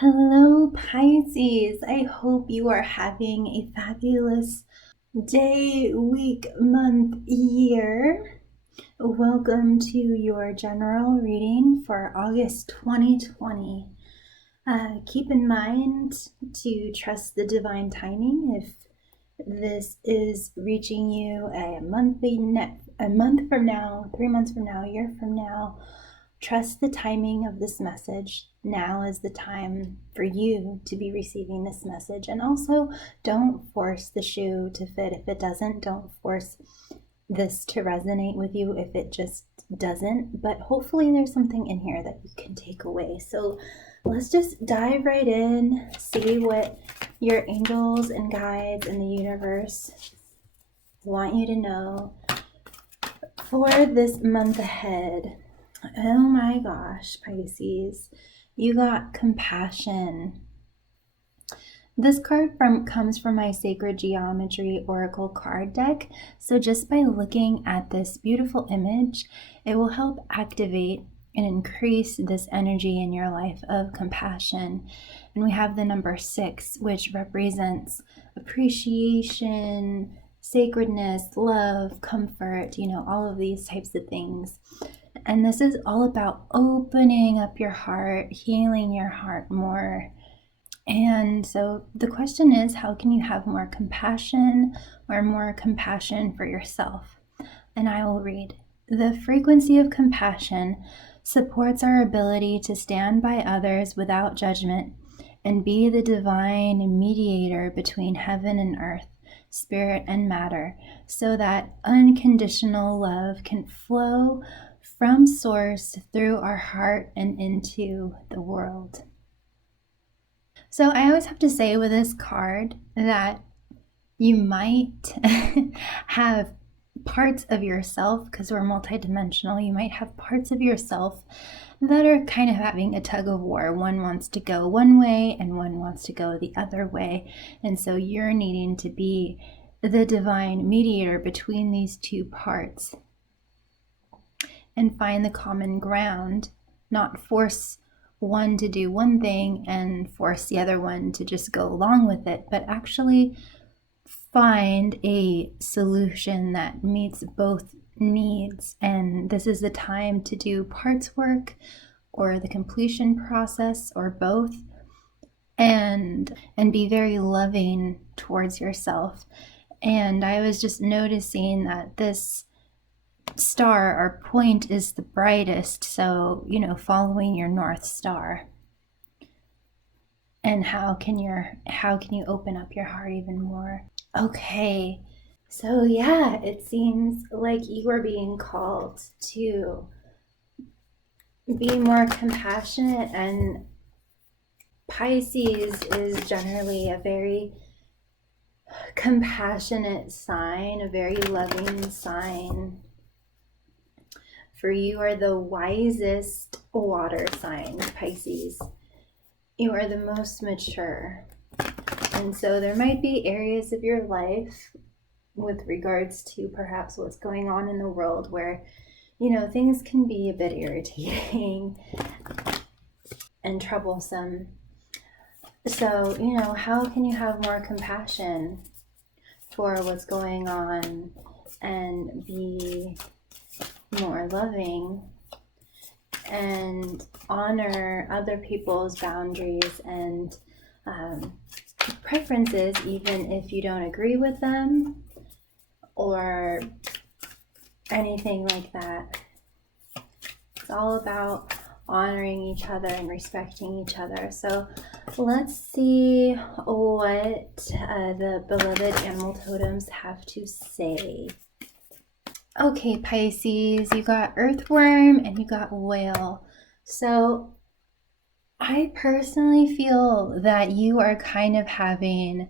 Hello, Pisces. I hope you are having a fabulous day, week, month, year. Welcome to your general reading for August 2020. Keep in mind to trust the divine timing. If this is reaching you a month from now, 3 months from now, a year from now, trust the timing of this message. Now is the time for you to be receiving this message. And also, don't force the shoe to fit if it doesn't. Don't force this to resonate with you if it just doesn't. But hopefully there's something in here that you can take away. So let's just dive right in, see what your angels and guides in the universe want you to know for this month ahead. Oh my gosh, Pisces, you got compassion. This card comes from my Sacred Geometry Oracle card deck. So just by looking at this beautiful image, it will help activate and increase this energy in your life of compassion. And we have the number 6, which represents appreciation, sacredness, love, comfort, all of these types of things. And this is all about opening up your heart, healing your heart more. And so the question is, how can you have more compassion or more compassion for yourself? And I will read. The frequency of compassion supports our ability to stand by others without judgment and be the divine mediator between heaven and earth, spirit and matter, so that unconditional love can flow from source through our heart and into the world. So I always have to say with this card that you might have parts of yourself, because we're multidimensional, you might have parts of yourself that are kind of having a tug of war. One wants to go one way and one wants to go the other way. And so you're needing to be the divine mediator between these two parts and find the common ground, not force one to do one thing and force the other one to just go along with it, but actually find a solution that meets both needs. And this is the time to do parts work or the completion process or both, and be very loving towards yourself. And I was just noticing that this star or point is the brightest, so following your North Star. And how can you open up your heart even more? Okay, so yeah, it seems like you are being called to be more compassionate, and Pisces is generally a very compassionate sign, a very loving sign. For you are the wisest water sign, Pisces. You are the most mature. And so there might be areas of your life with regards to perhaps what's going on in the world where, things can be a bit irritating and troublesome. So, how can you have more compassion for what's going on and be more loving and honor other people's boundaries and preferences, even if you don't agree with them or anything like that? It's all about honoring each other and respecting each other. So let's see what the beloved animal totems have to say. Okay, Pisces, you got earthworm and you got whale. So I personally feel that you are kind of having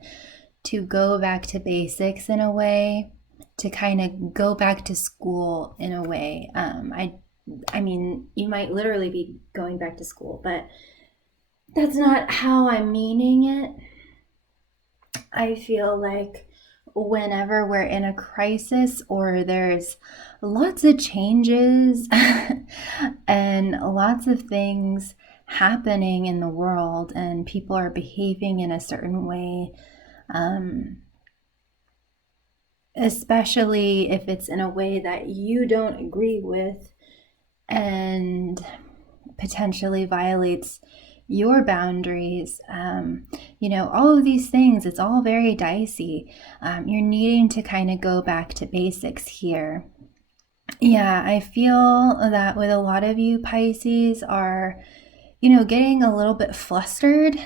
to go back to basics in a way, to kind of go back to school in a way. I mean, you might literally be going back to school, but that's not how I'm meaning it. I feel like whenever we're in a crisis or there's lots of changes and lots of things happening in the world and people are behaving in a certain way, especially if it's in a way that you don't agree with and potentially violates your boundaries. All of these things, it's all very dicey. You're needing to kind of go back to basics here. Yeah, I feel that with a lot of you Pisces are, getting a little bit flustered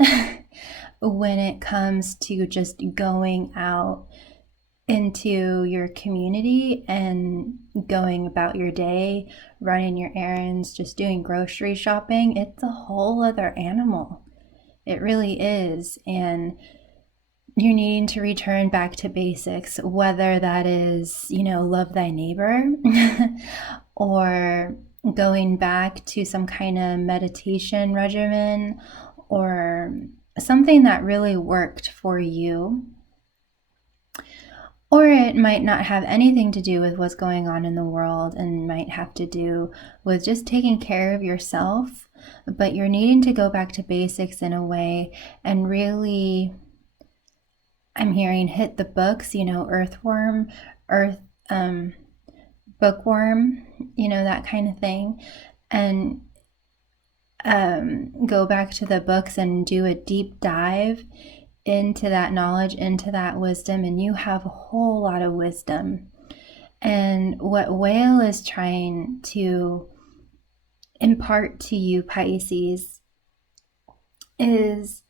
when it comes to just going out into your community and going about your day, running your errands, just doing grocery shopping. It's a whole other animal. It really is. And you're needing to return back to basics, whether that is, love thy neighbor or going back to some kind of meditation regimen or something that really worked for you. Or it might not have anything to do with what's going on in the world and might have to do with just taking care of yourself. But you're needing to go back to basics in a way and really, I'm hearing hit the books, bookworm, that kind of thing. And go back to the books and do a deep dive into that knowledge, into that wisdom, and you have a whole lot of wisdom. And what Whale is trying to impart to you, Pisces, is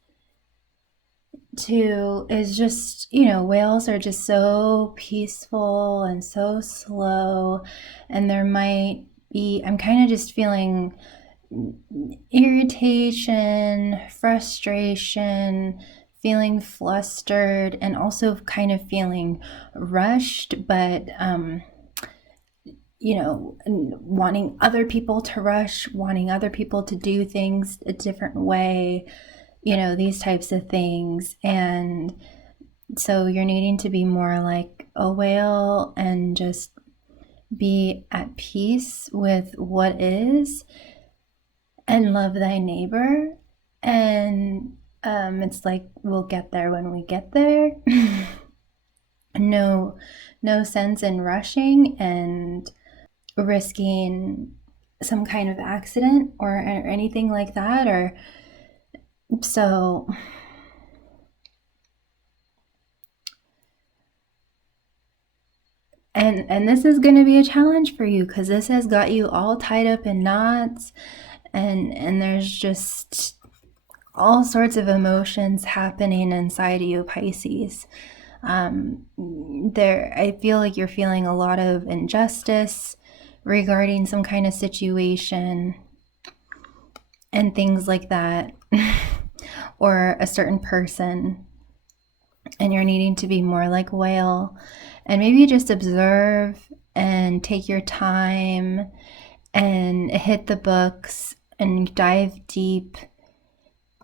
just, whales are just so peaceful and so slow, and there might be, I'm kind of just feeling irritation, frustration, feeling flustered, and also kind of feeling rushed, but wanting other people to rush, wanting other people to do things a different way, these types of things. And so you're needing to be more like a whale and just be at peace with what is and love thy neighbor. And it's like, we'll get there when we get there. No sense in rushing and risking some kind of accident or anything like that. Or so, and this is going to be a challenge for you, because this has got you all tied up in knots, and there's just all sorts of emotions happening inside of you, Pisces. I feel like you're feeling a lot of injustice regarding some kind of situation and things like that, or a certain person, and you're needing to be more like Whale and maybe just observe and take your time and hit the books and dive deep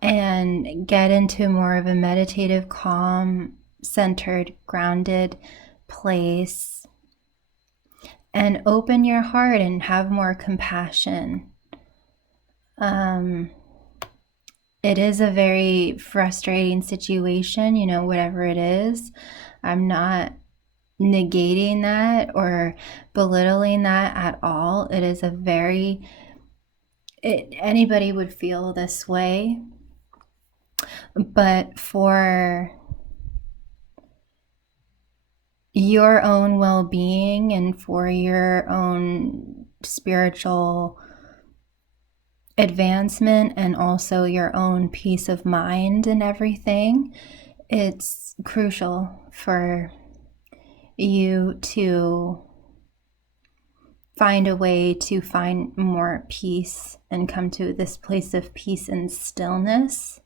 and get into more of a meditative, calm, centered, grounded place, and open your heart and have more compassion. It is a very frustrating situation, whatever it is. I'm not negating that or belittling that at all. It is anybody would feel this way. But for your own well-being and for your own spiritual advancement and also your own peace of mind and everything, it's crucial for you to find a way to find more peace and come to this place of peace and stillness.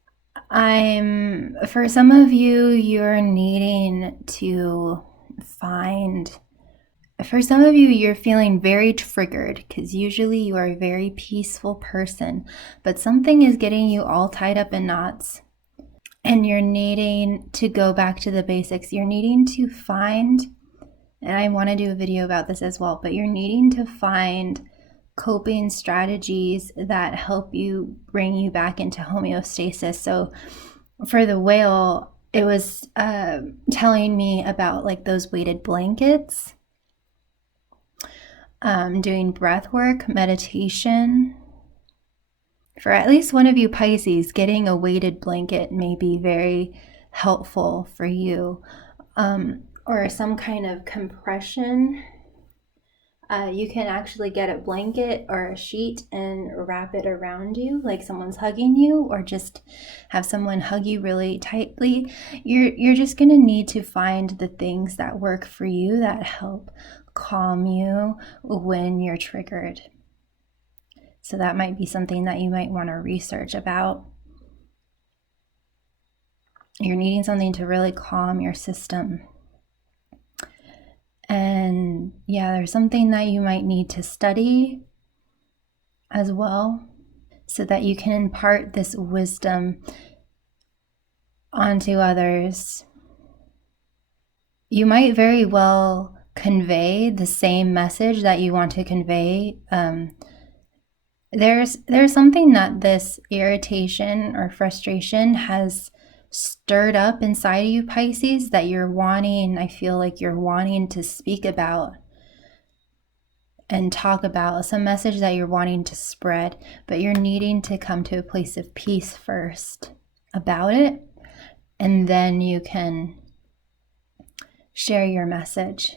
For some of you, you're needing to for some of you, you're feeling very triggered, because usually you are a very peaceful person, but something is getting you all tied up in knots, and you're needing to go back to the basics. You're needing to find, and I want to do a video about this as well, but you're needing to find coping strategies that help you bring you back into homeostasis. So for the whale, it was telling me about like those weighted blankets, doing breath work, meditation. For at least one of you Pisces, getting a weighted blanket may be very helpful for you, or some kind of compression. You can actually get a blanket or a sheet and wrap it around you like someone's hugging you, or just have someone hug you really tightly. You're just going to need to find the things that work for you, that help calm you when you're triggered. So that might be something that you might want to research about. You're needing something to really calm your system. And yeah, there's something that you might need to study as well, so that you can impart this wisdom onto others. You might very well convey the same message that you want to convey. There's something that this irritation or frustration has stirred up inside of you, Pisces, that I feel like you're wanting to speak about and talk about, some message that you're wanting to spread, but you're needing to come to a place of peace first about it, and then you can share your message.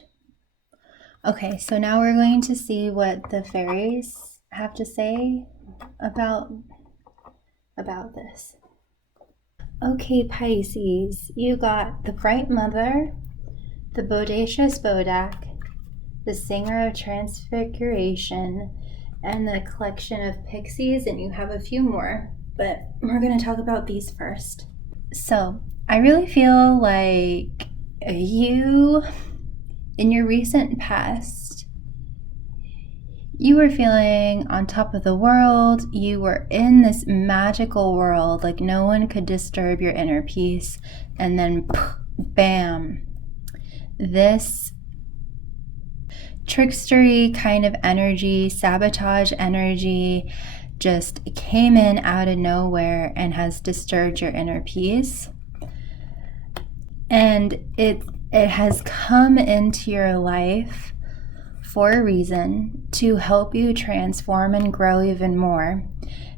Okay, so now we're going to see what the fairies have to say about this. Okay, Pisces, you got the Bright Mother, the Bodacious Bodak, the Singer of Transfiguration, and the collection of pixies, and you have a few more, but we're going to talk about these first. So, I really feel like you, in your recent past, you were feeling on top of the world. You were in this magical world, like no one could disturb your inner peace. And then, bam, this trickstery kind of energy, sabotage energy, just came in out of nowhere and has disturbed your inner peace. And it has come into your life for a reason, to help you transform and grow even more,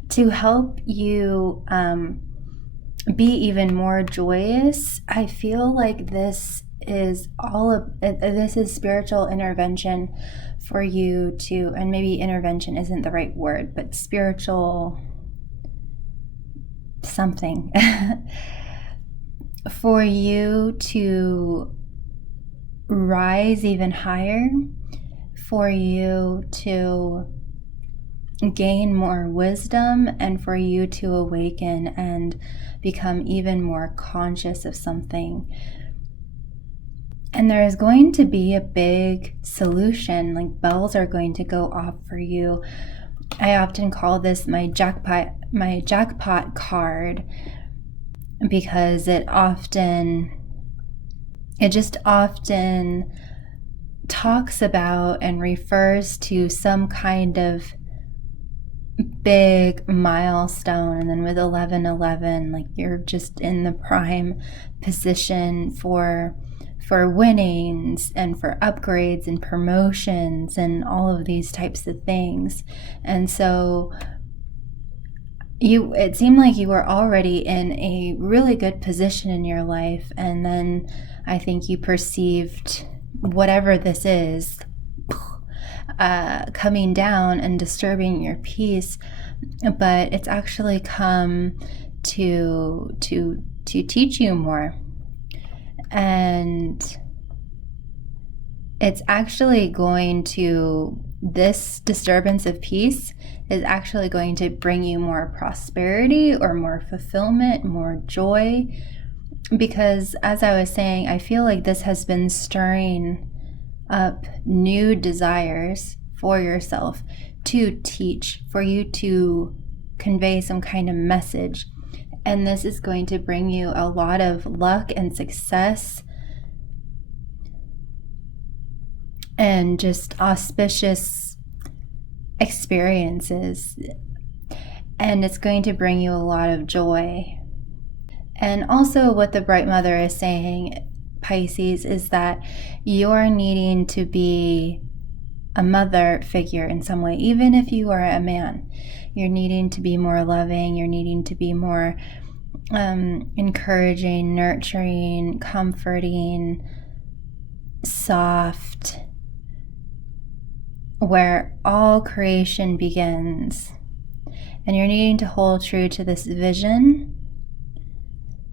to help you be even more joyous. I feel like this is spiritual intervention for you to, and maybe intervention isn't the right word, but spiritual something for you to rise even higher, for you to gain more wisdom, and for you to awaken and become even more conscious of something. And there is going to be a big solution, like bells are going to go off for you. I often call this my jackpot card, because it just often talks about and refers to some kind of big milestone. And then with 1111, like you're just in the prime position for winnings and for upgrades and promotions and all of these types of things. And so it seemed like you were already in a really good position in your life, and then I think you perceived whatever this is coming down and disturbing your peace, but it's actually come to teach you more. And it's actually this disturbance of peace is actually going to bring you more prosperity or more fulfillment, more joy. Because as I was saying, I feel like this has been stirring up new desires for yourself to teach, for you to convey some kind of message. And this is going to bring you a lot of luck and success and just auspicious experiences, and it's going to bring you a lot of joy. And also what the Bright Mother is saying, Pisces, is that you're needing to be a mother figure in some way. Even if you are a man, you're needing to be more loving, you're needing to be more encouraging, nurturing, comforting, soft, where all creation begins. And you're needing to hold true to this vision,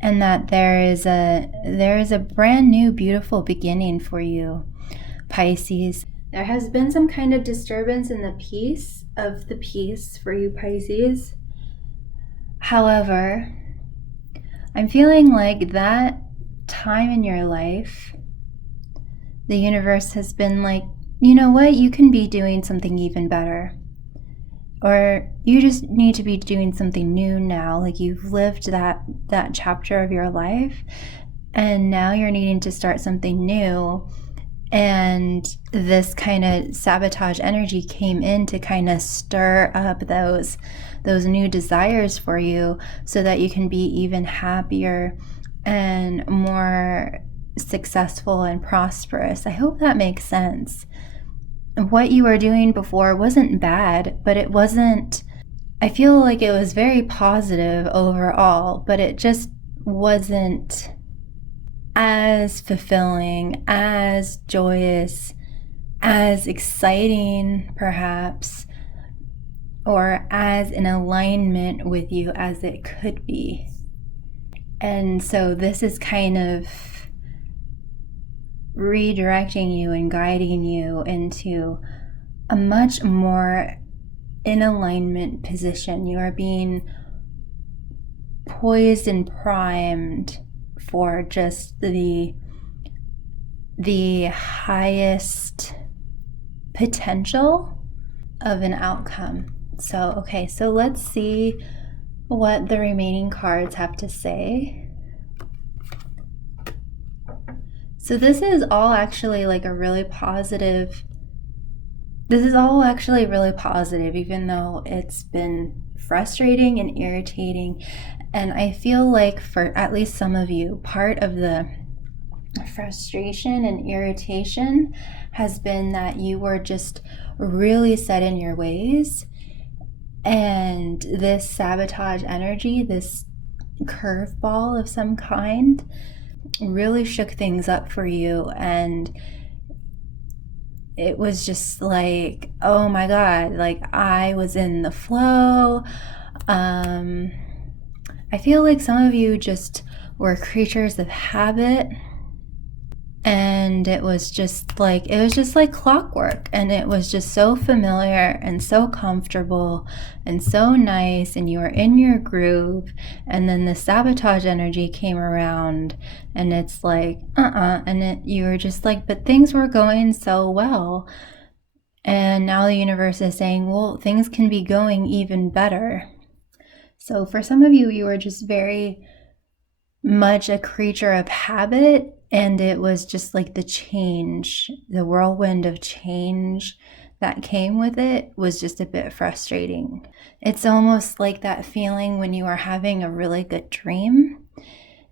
and that there is a brand new beautiful beginning for you, Pisces. There has been some kind of disturbance in the peace for you, Pisces. However, I'm feeling like that time in your life, the universe has been like, you know what, you can be doing something even better. Or you just need to be doing something new now. Like you've lived that chapter of your life, and now you're needing to start something new. And this kind of sabotage energy came in to kind of stir up those new desires for you, so that you can be even happier and more successful and prosperous. I hope that makes sense. What you were doing before wasn't bad, but it wasn't, I feel like it was very positive overall, but it just wasn't as fulfilling, as joyous, as exciting perhaps, or as in alignment with you as it could be. And so this is kind of redirecting you and guiding you into a much more in alignment position. You are being poised and primed for just the highest potential of an outcome. So let's see what the remaining cards have to say. So this is all actually like a really positive, even though it's been frustrating and irritating. And I feel like for at least some of you, part of the frustration and irritation has been that you were just really set in your ways. And this sabotage energy, this curveball of some kind, really shook things up for you. And it was just like, oh my God, like I was in the flow. I feel like some of you just were creatures of habit, and it was just like clockwork, and it was just so familiar and so comfortable and so nice, and you were in your groove. And then the sabotage energy came around, and it's like and you were just like, but things were going so well. And now the universe is saying, well, things can be going even better. So for some of you, you were just very much a creature of habit, and it was just like the change, the whirlwind of change that came with it was just a bit frustrating. It's almost like that feeling when you are having a really good dream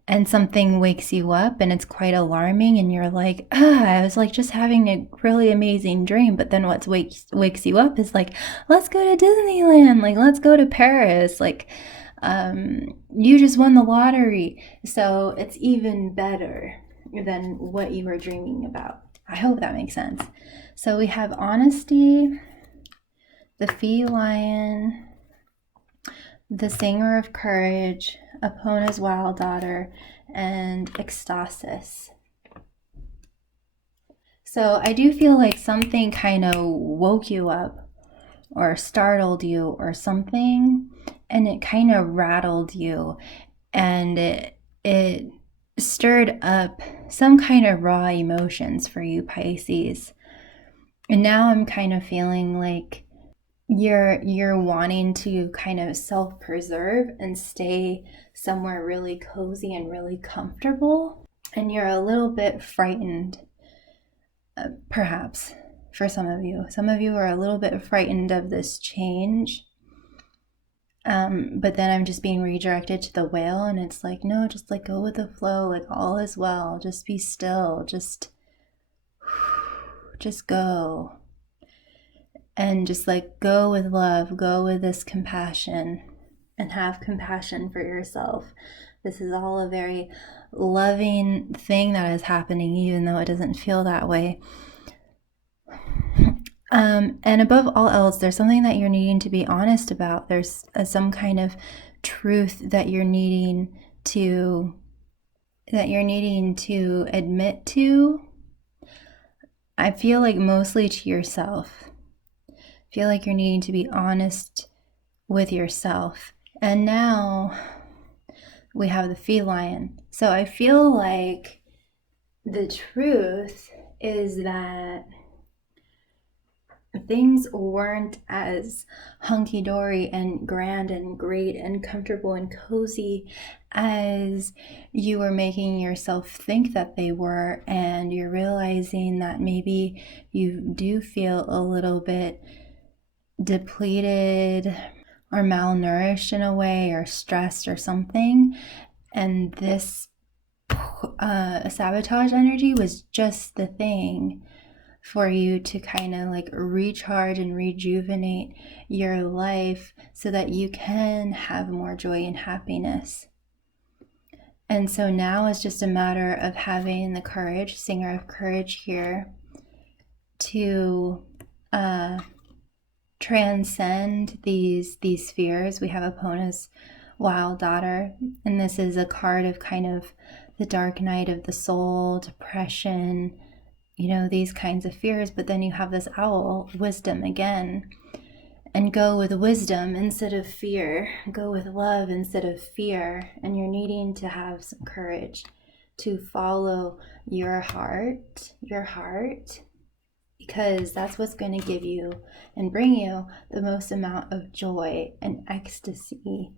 and something wakes you up and it's quite alarming, and you're like, I was like just having a really amazing dream. But then what wakes you up is like, let's go to Disneyland, like let's go to Paris, like you just won the lottery. So it's even better than what you were dreaming about. I hope that makes sense. So we have honesty, the feline, the singer of courage, Epona's wild daughter, and ecstasis. So I do feel like something kind of woke you up or startled you or something, and it kind of rattled you, and it stirred up some kind of raw emotions for you, Pisces. And now I'm kind of feeling like you're wanting to kind of self-preserve and stay somewhere really cozy and really comfortable, and you're a little bit frightened, perhaps for some of you. Some of you are a little bit frightened of this change. But then I'm just being redirected to the whale, and it's like, no, just like go with the flow, like all is well, just be still, just go. And just like go with love, go with this compassion, and have compassion for yourself. This is all a very loving thing that is happening, even though it doesn't feel that way. And above all else, there's something that you're needing to be honest about. There's some kind of truth that you're needing to admit to. I feel like mostly to yourself. I feel like you're needing to be honest with yourself. And now we have the feline. So I feel like the truth is that things weren't as hunky-dory and grand and great and comfortable and cozy as you were making yourself think that they were, and you're realizing that maybe you do feel a little bit depleted or malnourished in a way, or stressed or something, and this sabotage energy was just the thing for you to kind of like recharge and rejuvenate your life so that you can have more joy and happiness. And so now it's just a matter of having the courage, Singer of Courage here, to transcend these fears. We have Epona's Wild Daughter, and this is a card of kind of the dark night of the soul, depression, these kinds of fears. But then you have this owl, wisdom again, and go with wisdom instead of fear, go with love instead of fear. And you're needing to have some courage to follow your heart, because that's what's going to give you and bring you the most amount of joy and ecstasy.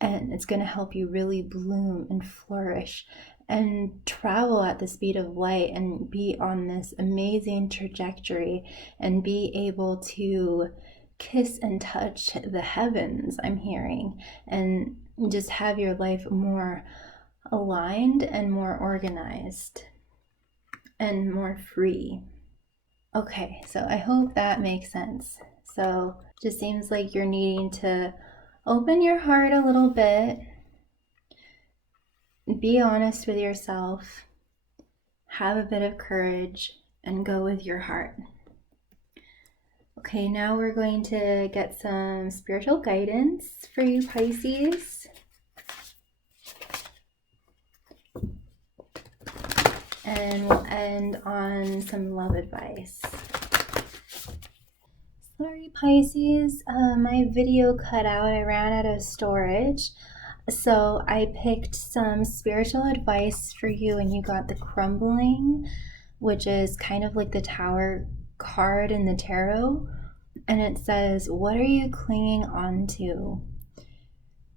And it's going to help you really bloom and flourish and travel at the speed of light and be on this amazing trajectory and be able to kiss and touch the heavens, I'm hearing, and just have your life more aligned and more organized and more free. Okay, so I hope that makes sense. So it just seems like you're needing to open your heart a little bit, be honest with yourself, have a bit of courage, and go with your heart. Okay, now we're going to get some spiritual guidance for you, Pisces. And we'll end on some love advice. Sorry, Pisces, my video cut out. I ran out of storage. So I picked some spiritual advice for you, and you got the Crumbling, which is kind of like the Tower card in the tarot. And it says, what are you clinging on to?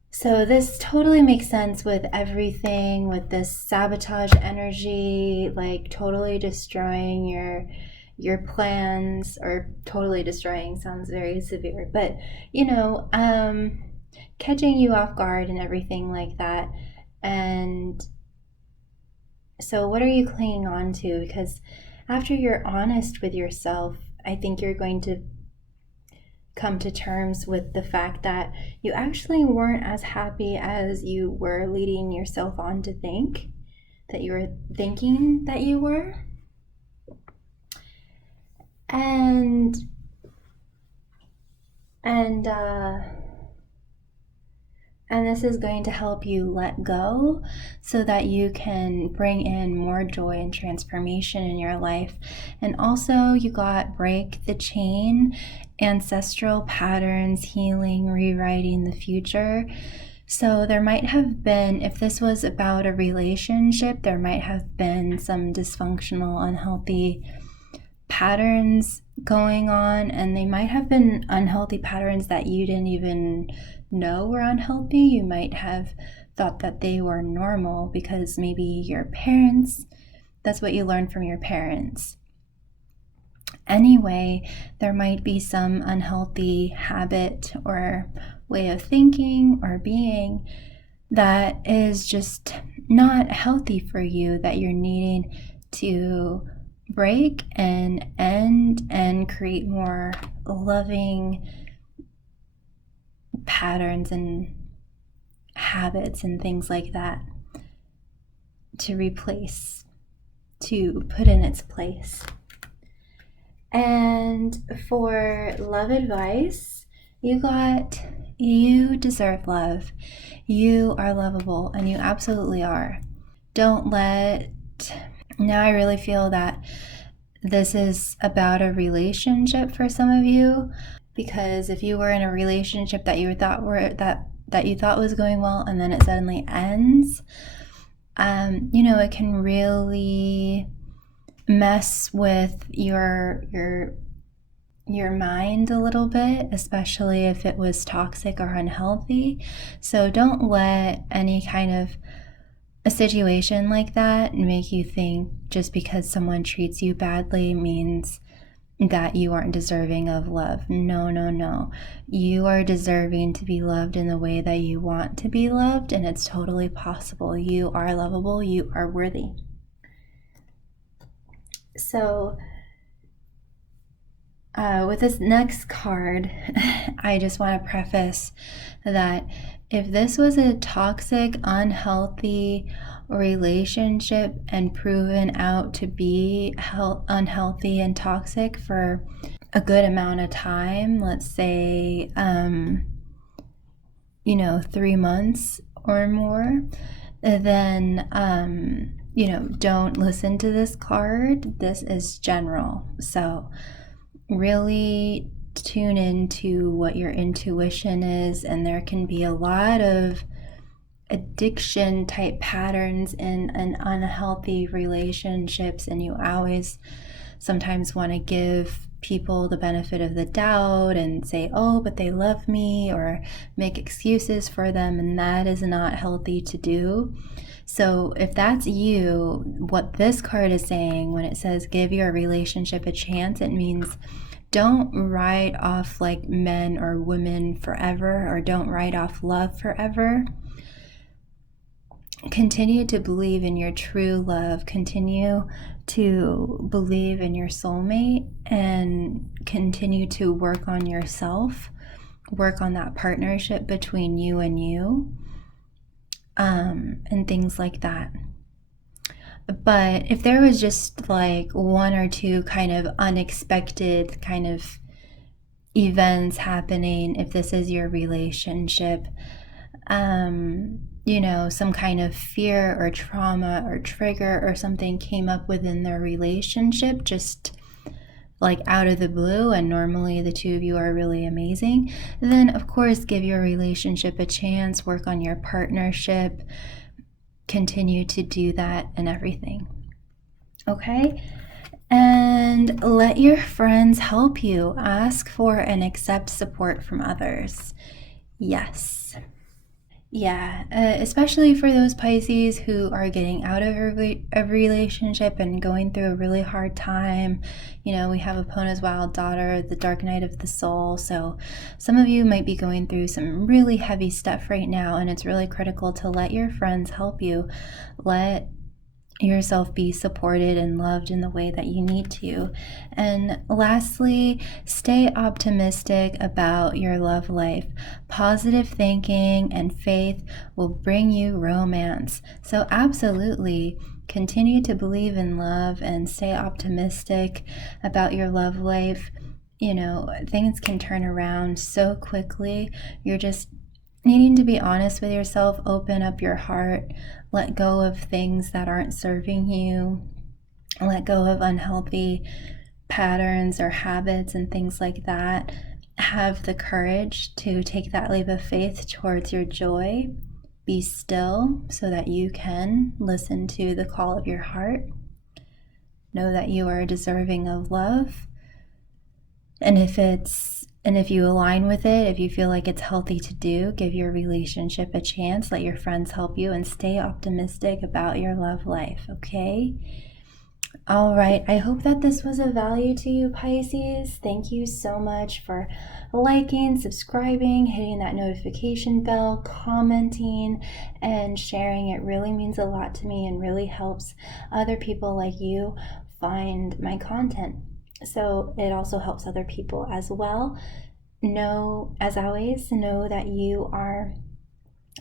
So this totally makes sense with everything, with this sabotage energy, like totally destroying your plans, or totally destroying sounds very severe, but catching you off guard and everything like that. And so what are you clinging on to? Because after you're honest with yourself, I think you're going to come to terms with the fact that you actually weren't as happy as you were leading yourself on to think that you were thinking that you were. And this is going to help you let go so that you can bring in more joy and transformation in your life. And also you got break the chain, ancestral patterns, healing, rewriting the future. So there might have been, if this was about a relationship, there might have been some dysfunctional, unhealthy patterns going on, and they might have been unhealthy patterns that you didn't even know were unhealthy. You might have thought that they were normal because maybe your parents, that's what you learned from your parents. Anyway, there might be some unhealthy habit or way of thinking or being that is just not healthy for you, that you're needing to break and end and create more loving patterns and habits and things like that to replace, to put in its place. And for love advice, you deserve love. You are lovable, and you absolutely are. Now I really feel that this is about a relationship for some of you, because if you were in a relationship that you thought was going well and then it suddenly ends, it can really mess with your mind a little bit, especially if it was toxic or unhealthy. So don't let any kind of a situation like that make you think just because someone treats you badly means that you aren't deserving of love. No. You are deserving to be loved in the way that you want to be loved, and it's totally possible. You are lovable. You are worthy. So with this next card, I just want to preface that if this was a toxic, unhealthy relationship and proven out to be unhealthy and toxic for a good amount of time, let's say 3 months or more, then don't listen to this card. This is general. So really tune into what your intuition is, and there can be a lot of addiction type patterns in unhealthy relationships, and you always sometimes want to give people the benefit of the doubt and say, oh, but they love me, or make excuses for them, and that is not healthy to do. So if that's you, what this card is saying when it says give your relationship a chance, it means don't write off like men or women forever, or don't write off love forever. Continue to believe in your true love. Continue to believe in your soulmate, and continue to work on yourself. Work on that partnership between you and you. And things like that. But if there was just like one or two kind of unexpected kind of events happening, if this is your relationship, some kind of fear or trauma or trigger or something came up within their relationship, just like out of the blue, and normally the two of you are really amazing, then of course give your relationship a chance, work on your partnership, continue to do that and everything. Okay? And let your friends help you. Ask for and accept support from others. Yes. Yeah, especially for those Pisces who are getting out of a relationship and going through a really hard time. We have Epona wild daughter, the dark night of the soul. So some of you might be going through some really heavy stuff right now, and it's really critical to let your friends help you. Let yourself be supported and loved in the way that you need to. And lastly, stay optimistic about your love life. Positive thinking and faith will bring you romance. So absolutely continue to believe in love and stay optimistic about your love life. Things can turn around so quickly. You're just needing to be honest with yourself, open up your heart, let go of things that aren't serving you, let go of unhealthy patterns or habits and things like that. Have the courage to take that leap of faith towards your joy. Be still so that you can listen to the call of your heart. Know that you are deserving of love. And if you align with it, if you feel like it's healthy to do, give your relationship a chance, let your friends help you, and stay optimistic about your love life, okay? All right, I hope that this was of value to you, Pisces. Thank you so much for liking, subscribing, hitting that notification bell, commenting, and sharing. It really means a lot to me and really helps other people like you find my content. So it also helps other people as well. As always, know that you are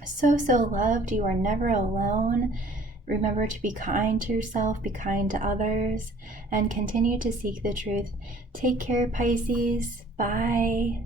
so, so loved. You are never alone. Remember to be kind to yourself, be kind to others, and continue to seek the truth. Take care, Pisces. Bye.